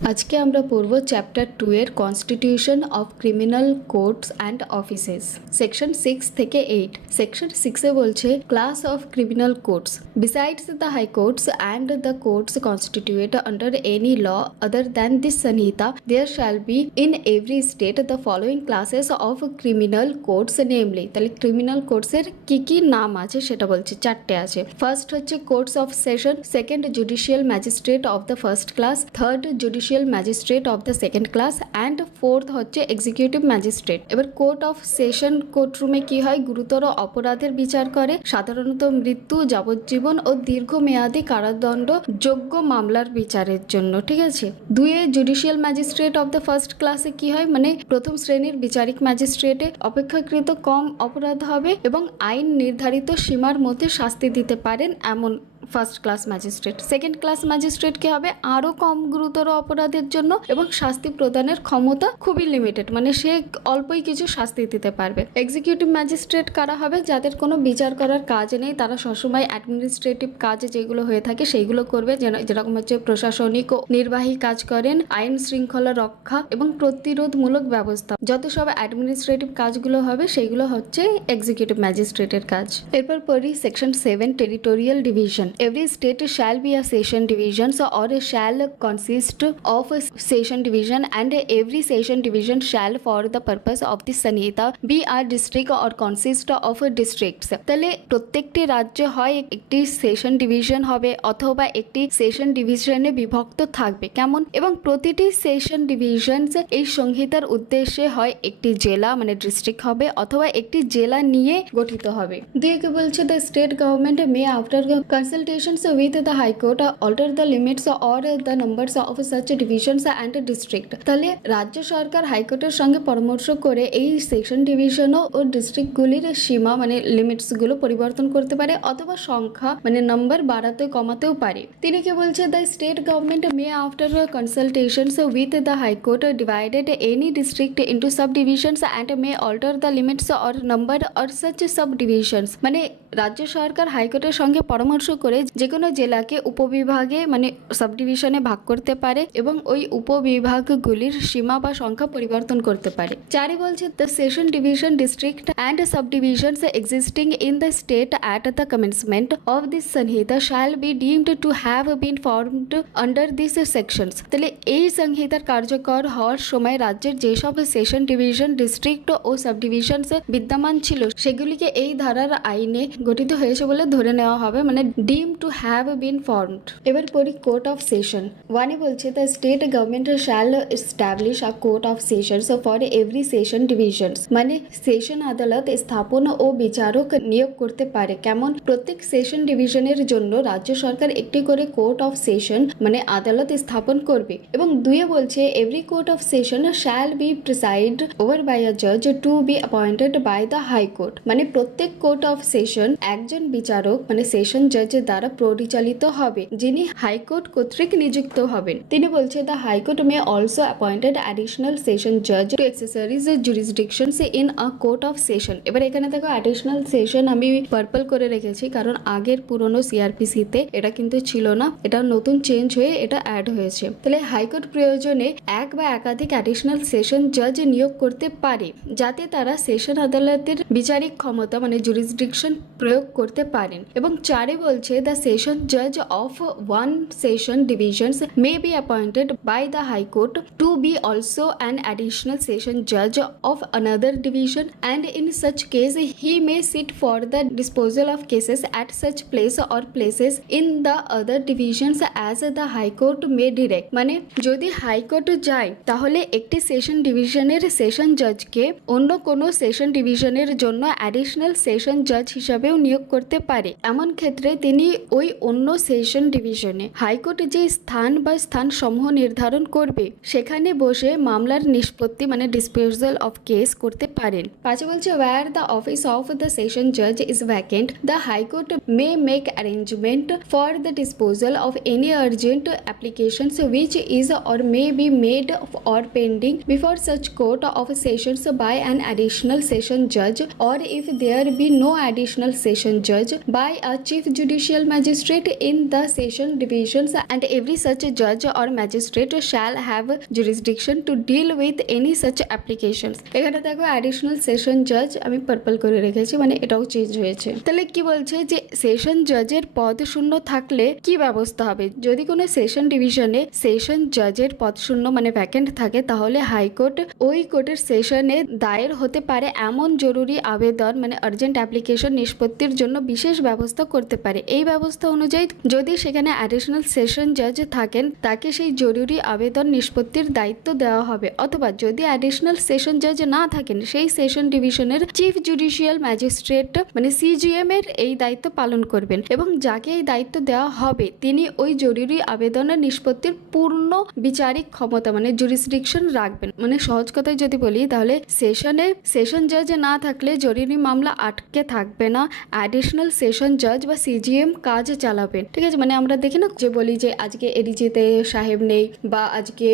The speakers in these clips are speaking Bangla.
আজকে আমরা পড়ব চ্যাপ্টার 2 এর constitution of criminal courts and offices section 6 থেকে 8। সেকশন 6 এ বলছে class of criminal courts besides the high courts and the courts constitute under any law other than this Sanhita there shall be in every state the following classes of criminal courts namely। তাহলে ক্রিমিনাল কোর্টস এর কি কি নাম আছে সেটা বলছে, চারটে আছে। ফার্স্ট হচ্ছে courts of session, second judicial magistrate of the first class, third judicial magistrate of the second class and fourth হচ্ছে এক্সিকিউটিভ ম্যাজিস্ট্রেট। এবার কোর্ট অফ সেশন কোর্টরুমে কি হয়, গুরুতর অপরাধের বিচার করে, সাধারণত মৃত্যু, যাবজ্জীবন ও দীর্ঘমেয়াদী কারাদণ্ড যোগ্য মামলার বিচারের জন্য, ঠিক আছে। দুয়ে judicial magistrate of the first ক্লাসে কি হয়, মানে প্রথম শ্রেণীর বিচারিক ম্যাজিস্ট্রেটে অপেক্ষাকৃত কম অপরাধ হবে এবং আইন নির্ধারিত সীমার মধ্যে শাস্তি দিতে পারেন এমন first class magistrate. Second class magistrate কি হবে, আরো কম গুরুতর অপরাধের জন্য এবং শাস্তি প্রদানের ক্ষমতা খুবই লিমিটেড, মানে সে অল্পই কিছু শাস্তি দিতে পারবে। এক্সিকিউটিভ ম্যাজিস্ট্রেট কারা হবে, যাদের কোনো বিচার করার কাজ নেই, তারা সবসময় অ্যাডমিনিস্ট্রেটিভ কাজ যেগুলো হয়ে থাকে সেইগুলো করবে, যেরকম হচ্ছে প্রশাসনিক ও নির্বাহী কাজ করেন, আইন শৃঙ্খলা রক্ষা এবং প্রতিরোধমূলক ব্যবস্থা, যত সব অ্যাডমিনিস্ট্রেটিভ কাজগুলো হবে সেইগুলো হচ্ছে এক্সিকিউটিভ ম্যাজিস্ট্রেটের কাজ। এরপর পড়ি section 7 territorial division. Every state shall be a session division or shall consist of a session division and every session division shall for the purpose of the Sanhita be a district or consist of districts। তাহলে প্রত্যেকটি রাজ্যে হয় একটি সেশন ডিভিশন হবে অথবা একটি সেশন ডিভিশনে বিভক্ত থাকবে, কেমন, এবং প্রতিটি সেশন ডিভিশন এই সংহিতার উদ্দেশ্যে হয় একটি জেলা মানে ডিস্ট্রিক্ট হবে অথবা একটি জেলা নিয়ে গঠিত হবে। দুইকে বলছে the state government may after consultations with the High Court alter the limits or the numbers of such divisions and district। তাহলে রাজ্য সরকার হাইকোর্টের সঙ্গে পরামর্শ করে এই সেকশন ডিভিশন ও ডিস্ট্রিক্টগুলির সীমা মানে লিমিটস গুলো পরিবর্তন করতে পারে অথবা সংখ্যা মানে নাম্বার বাড়াতে কমাতেও পারে। তিনি কি বলছে, the state government may after consultations with the high court divided any district into subdivisions and may alter the limits or number of such subdivisions. মানে রাজ্য সরকার হাইকোর্টের সঙ্গে পরামর্শ করে যে কোনো জেলাকে উপবিভাগে মানে সাব ডিভিশনে ভাগ করতে পারে এবং ওই উপবিভাগগুলির সীমা বা সংখ্যা পরিবর্তন করতে পারে। চারে বলছে the session division district and subdivisions existing in the state at the commencement of this Sanhita shall be deemed to have been formed under this sections. তাহলে এই সংহিতার কার্যকর হওয়ার সময় রাজ্যের যেসব সেশন ডিভিশন ডিস্ট্রিক্ট ও সাব ডিভিশনস বিদ্যমান ছিল সেগুলিকে এই ধারার আইনে গঠিত হয়েছে বলে ধরে নেওয়া হবে, মানে deemed to have been formed। এবার পড়ি কোর্ট অফ সেশন। ওয়ানে বলছে the state government shall establish a court of session for every session division. মানে সেশন আদালত স্থাপন ও বিচারক নিয়োগ করতে পারে, কেমন, প্রত্যেক সেশন ডিভিশনের জন্য রাজ্য সরকার একটি করে কোর্ট অফ সেশন মানে আদালত স্থাপন করবে। এবং দুয়ে বলছে every court of session shall be preside over by a জাজ to be appointed by the high court. মানে প্রত্যেক কোর্ট অফ সেশন একজন বিচারক মানে সেশন জাজের দ্বারা পরিচালিত হবে, যিনি হাইকোর্ট কর্তৃক নিযুক্ত হবেন। তিনি বলছে the high court may also appointed additional session জাজ to exercise jurisdictions in a court of session. এবার এখানে দেখো অ্যাডিশনাল সেশন আমি পার্পল করে রেখেছি কারণ আগের পুরনো CrPC-তে এটা কিন্তু ছিল না, এটা নতুন চেঞ্জ হয়ে এটা অ্যাড হয়েছে। তাহলে হাইকোর্ট প্রয়োজনে এক বা একাধিক অ্যাডিশনাল সেশন জাজ নিয়োগ করতে পারে যাতে তারা সেশন আদালতের বিচারিক ক্ষমতা মানে জুরিসডিকশন প্রয়োগ করতে পারেন। এবং চারে বলছে দ্য সেশন জাজ of one session divisions may be appointed by the high court two be also an additional session জাজ of another division and in such case he may sit for the disposal of cases at such place or places in the other divisions as the high court may direct। মানে যদি হাইকোর্ট যায় তাহলে একটি সেশন ডিভিশনের সেশন জাজকে অন্য কোনো সেশন ডিভিশনের জন্য অ্যাডিশনাল সেশন জাজ হিসাবেও নিয়োগ করতে পারে। এমন ক্ষেত্রে তিনি ওই অন্য সেশন ডিভিশনে হাইকোর্ট যে স্থান বা স্থান সমূহ নির্ধারণ করবে সেখানে বসে মামলার নিষ্পত্তি মানে ডিসপোজাল অফ কেস করতে পারেন। পাঁচে বলছে where the office of the session জাজ is vacant the high court may make arrangement for the disposal of any urgent applications which is or may be made or pending before such court of sessions by an additional session judge or if there be no additional session judge by a chief judicial judicial magistrate in the session divisions and every such judge or magistrate shall have jurisdiction to deal with any such applications. এখানে দেখো অ্যাডিশনাল সেশন জাজ আমি পার্পল করে রেখেছি, মানে এটাও চেঞ্জ হয়েছে। তাহলে কি বলছে যে সেশন জাজের পদ শূন্য থাকলে কি ব্যবস্থা হবে? যদি কোনো সেশন ডিভিশনে সেশন জাজের পদ শূন্য মানে ভ্যাকেন্ট থাকে, তাহলে হাইকোর্ট ওই কোর্টের সেশনে দায়ের হতে পারে এমন জরুরি আবেদন মানে আর্জেন্ট অ্যাপ্লিকেশন নিষ্পত্তির জন্য বিশেষ ব্যবস্থা করতে পারে। এই ব্যবস্থা অনুযায়ী যদি সেখানে অ্যাডিশনাল সেশন জাজ থাকেন, তাকে সেই জরুরি আবেদন নিষ্পত্তির দায়িত্ব দেওয়া হবে। অথবা যদি অ্যাডিশনাল সেশন জাজ না থাকেন, সেই সেশন ডিভিশনের চিফ জুডিশিয়াল ম্যাজিস্ট্রেট মানে সিজিএম এর এই দায়িত্ব পালন করবেন, এবং যাকে এই দায়িত্ব দেওয়া হবে তিনি ওই জরুরি আবেদনের নিষ্পত্তির পূর্ণ বিচারিক ক্ষমতা মানে জুরিসডিকশন রাখবেন। মানে সহজ কথায় যদি বলি, তাহলে সেশনে সেশন জাজ না থাকলে জরুরি মামলা আটকে থাকবে না, অ্যাডিশনাল সেশন জাজ বা সিজিএম কাজ চালাবেন। ঠিক আছে, মানে আমরা দেখি না যে বলি যে আজকে এডিজিতে সাহেব নেই বা আজকে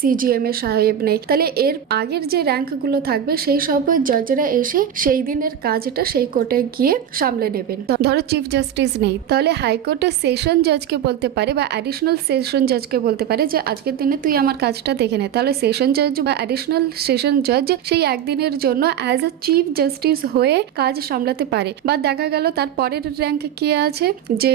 সিজিএম এর সাহেব নেই, তাহলে এর আগের যে র্যাঙ্কগুলো থাকবে সেই সব জাজরা এসে সেই দিনের কাজটা সেই কোর্টে গিয়ে সামলে নেবেন। ধরো চিফ জাস্টিস নেই, তাহলে হাইকোর্টের সেশন জাজকে বলতে পারে বা অ্যাডিশনাল সেশন জাজকে বলতে পারে যে আজকের দিনে তুই আমার কাজটা দেখে নে। তাহলে সেশন জাজ বা অ্যাডিশনাল সেশন জাজ সেই একদিনের জন্য অ্যাজ আ চিফ জাস্টিস হয়ে কাজ সামলাতে পারে। বা দেখা গেল তার পরের র্যাঙ্ক কে আছে, যে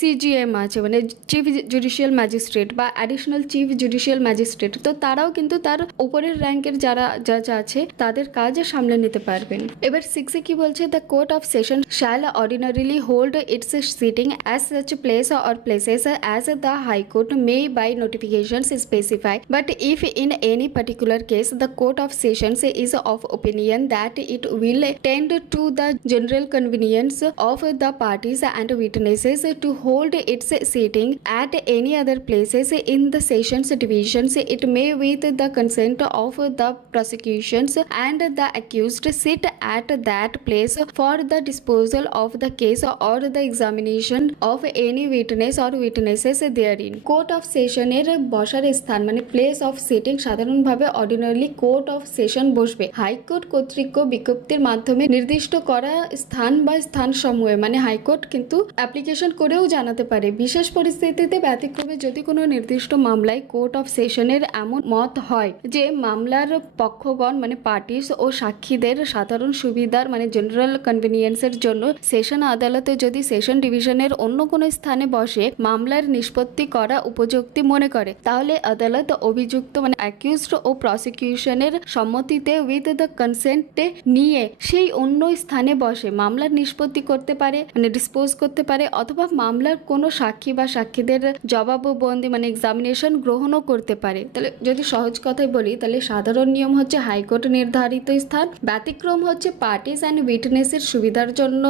সিজিএম আছে মানে চিফ জুডিশিয়াল ম্যাজিস্ট্রেট বা অ্যাডিশনাল চিফ জুডিশিয়াল ম্যাজিস্ট্রেট, তো তারাও কিন্তু তার উপরের র্যাঙ্কের যারা জাজ আছে তাদের কাজ সামলে নিতে পারবেন। এবার 6 কি বলছে, the court of session shall ordinarily hold its sitting as such place or places as the high court may by notifications specify, but if in any particular case the court of sessions is of opinion that it will tend to the general convenience of the parties and witnesses to hold its sitting at any other places in the sessions divisions, it may with the consent of the prosecutions and the accused sit at that place for the disposal of the case or the examination of any witness or witnesses therein. Court of সেশনের বসার স্থান মানে প্লেস অফ সিটিং সাধারণভাবে অর্ডিনারিলি কোর্ট অফ সেশন বসবে হাইকোর্ট কর্তৃক বিজ্ঞপ্তির মাধ্যমে নির্দিষ্ট করা স্থান বা স্থানসমূহে। মানে হাইকোর্ট কিন্তু অ্যাপ্লিকেশন করেও জানাতে পারে। বিশেষ পরিস্থিতিতে ব্যতিক্রমে যদি কোনো নির্দিষ্ট মামলায় কোর্ট অফ সেশনের এমন মত হয় যে মামলার পক্ষগণ মানে পার্টিস ও সাক্ষীদের সাধারণ সুবিধার মানে জেনারেল কনভিনিয়েন্সের জন্য সেশন আদালতে যদি সেশন ডিভিশনের অন্য কোনো স্থানে বসে মামলার নিষ্পত্তি করা উপযুক্তি মনে করে, তাহলে আদালত অভিযুক্ত মানে অ্যাকিউজড ও প্রসিকিউশনের সম্মতিতে উইথ দ্য কনসেন্টে নিয়ে সেই অন্য স্থানে বসে মামলার নিষ্পত্তি করতে পারে মানে ডিসপোজ করতে পারে, অথবা মামলার কোনো সাক্ষী বা সাক্ষীদের জবাববন্দি মানে এক্সামিনেশন গ্রহণও করতে পারে। তাহলে যদি সহজ কথায় বলি, তাহলে সাধারণ নিয়ম হচ্ছে হাইকোর্ট নির্ধারিত স্থান, ব্যতিক্রম হচ্ছে পার্টিস অ্যান্ড উইটনেসের সুবিধার জন্য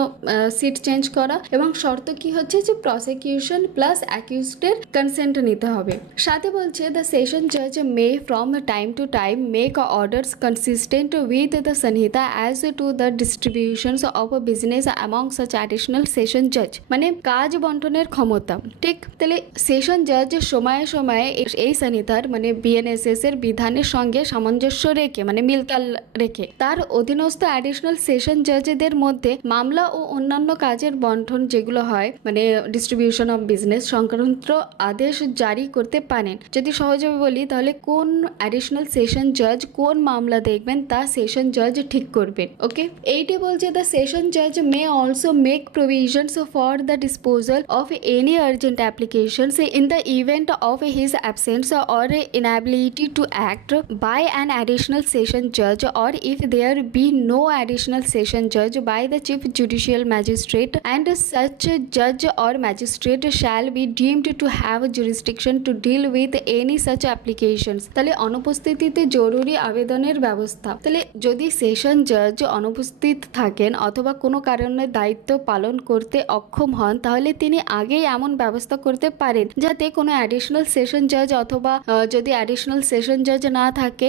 সিট চেঞ্জ করা, এবং শর্ত কি হচ্ছে যে প্রসিকিউশন প্লাস অ্যাকিউজডের কনসেন্ট নিতে হবে। সাথে বলছে দ্য সেশন জাজ মে from time to time make orders consistent with the Samhita as to the distributions of business among such additional session জাজ, মানে কাজ বন্টনের ক্ষমতা। ঠিক, তাহলে সেশন জাজ সময়ে সময়ে এই সংহিতার মানে বিএনএসএস এর বিধানের সঙ্গে সামঞ্জস্য রেখে মানে মিলতাল রেখে তার অধীনস্থ অ্যাডিশনাল সেশন জাজদের মধ্যে মামলা ও অন্যান্য কাজের বন্টন যেগুলো হয় মানে ডিস্ট্রিবিউশন অফ বিজনেস সংক্রান্ত আদেশ জারি করতে পারেন। যদি সহজভাবে বলি, তাহলে কোন অ্যাডিশনাল সেশন জাজ কোন মামলা দেখবেন তা সেশন জাজ ঠিক করবেন। ওকে, এইটি বলছে দ্য সেশন জাজ may also make provisions for the disposal of any urgent applications in the event of his absence or inability to act by an additional session judge, or if there be no additional session judge by the chief judicial magistrate, and such judge or magistrate shall be deemed to have jurisdiction to deal with any such applications. তাহলে অনুপস্থিতিতে জরুরি আবেদনের ব্যবস্থা। তাহলে যদি সেশন জাজ অনুপস্থিত থাকেন অথবা কোনো কারণে দায়িত্ব পালন করতে অক্ষম হন, তাহলে তিনি আগেই এমন ব্যবস্থা করতে পারেন যাতে কোনো অ্যাডিশনাল সেশন জাজ অথবা যদি অ্যাডিশনাল সেশন জাজ না থাকে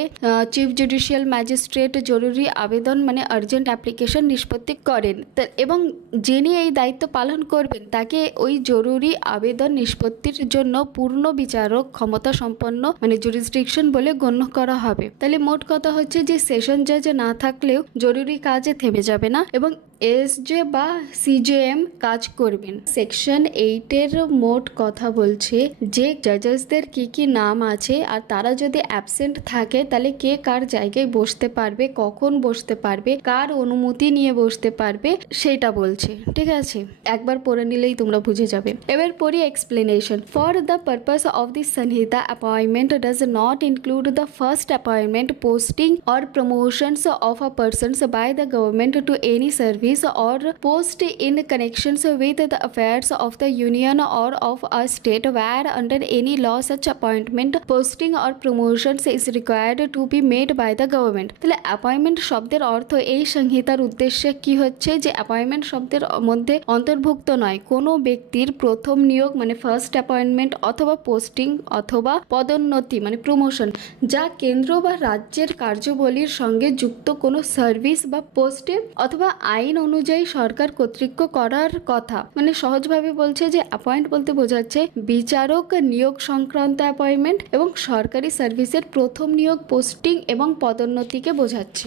চিফ জুডিশিয়াল ম্যাজিস্ট্রেট জরুরি আবেদন মানে আর্জেন্ট অ্যাপ্লিকেশন নিষ্পত্তি করেন, এবং যিনি এই দায়িত্ব পালন করবেন তাকে ওই জরুরি আবেদন নিষ্পত্তির জন্য পূর্ণ বিচারক ক্ষমতা সম্পন্ন মানে জুরিসডিকশন বলে গণ্য করা হবে। তাহলে মোট কথা হচ্ছে যে সেশন জাজ না থাকলেও জরুরি কাজে থেমে যাবে না, এবং এসজে বা সিজেএম কাজ করবেন। সেকশন 8-এর মোট কথা বলছে যে জাজেসদের কি কি নাম আছে আর তারা যদি অ্যাবসেন্ট থাকে তাহলে কে কার জায়গায় বসতে পারবে, কখন বসতে পারবে, কার অনুমতি নিয়ে বসতে পারবে সেটা বলছে। ঠিক আছে, একবার পড়ে নিলেই তোমরা বুঝে যাবে। এবার পড়ি explanation. For the purpose of the Sanhita, appointment does not include the first appointment, posting or promotions of a person by the government to any service or post in connections with the affairs of the union or of a state where under any law such appointment, posting or promotions is required to be made by the government। তাহলে অ্যাপয়েন্টমেন্ট শব্দের অর্থ এই সংহিতার উদ্দেশ্যে কি হচ্ছে যে অ্যাপয়েন্টমেন্ট শব্দের মধ্যে অন্তর্ভুক্ত নয় কোনো ব্যক্তির প্রথম নিয়োগ মানে ফার্স্ট অ্যাপয়েন্টমেন্ট অথবা পোস্টিং অথবা পদোন্নতি মানে প্রমোশন যা কেন্দ্র বা রাজ্যের কার্যাবলীর সঙ্গে যুক্ত কোনো সার্ভিস বা পোস্টে অথবা আইন অনুযায়ী সরকার কর্তৃক করার কথা। মানে সহজভাবে বলছে যে অ্যাপয়েন্ট বলতে বোঝাচ্ছে বিচারক নিয়োগ সংক্রান্ত অ্যাপয়েন্টমেন্ট এবং সরকারি সার্ভিসের প্রথম নিয়োগ, পোস্টিং এবং পদোন্নতিকে বোঝাচ্ছে।